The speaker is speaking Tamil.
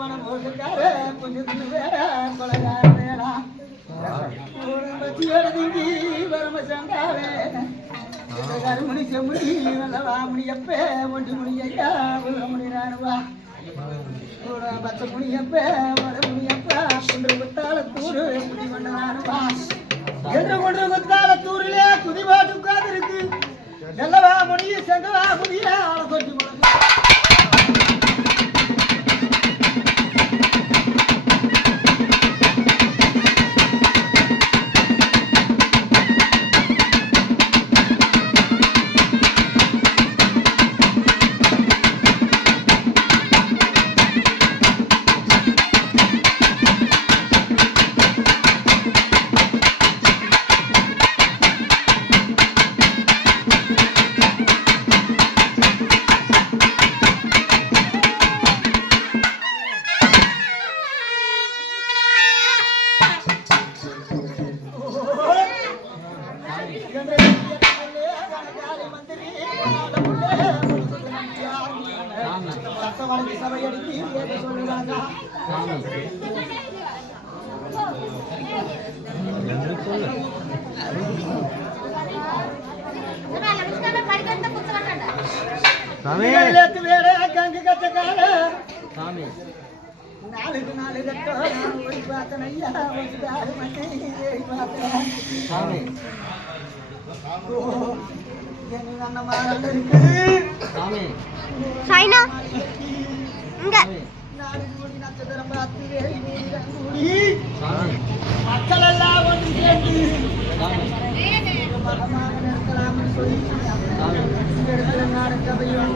மனம் போட்டுக்கார கொஞ்சம் வேற கொலகார வேடா பச்சியோடதுங்கி வரம சண்டாவே கருமணி செம்மணி நல்லவா முனியப்ப ஒன்று முனியா முனிரானுவா பச்சை முனியப்ப வர முனியப்பா குன்று குத்தாலத்தூர் குடி கொண்டானுவா என்று கொன்று குத்தாலத்தூரிலே குதிபாட்டு உட்கார்ந்து இருக்கு நல்லவா முனிய செங்கவா முனிய ஆளை கொஞ்சம் நாளுக்கு நாலு ஓடி பார்த்தேன் ஐயா நட்சத்திரம் பார்த்து மக்கள் எல்லாம் ஒன்று சேர்ந்து மகமாக நிற்கலாம்னு சொல்லி நாடு கவையும்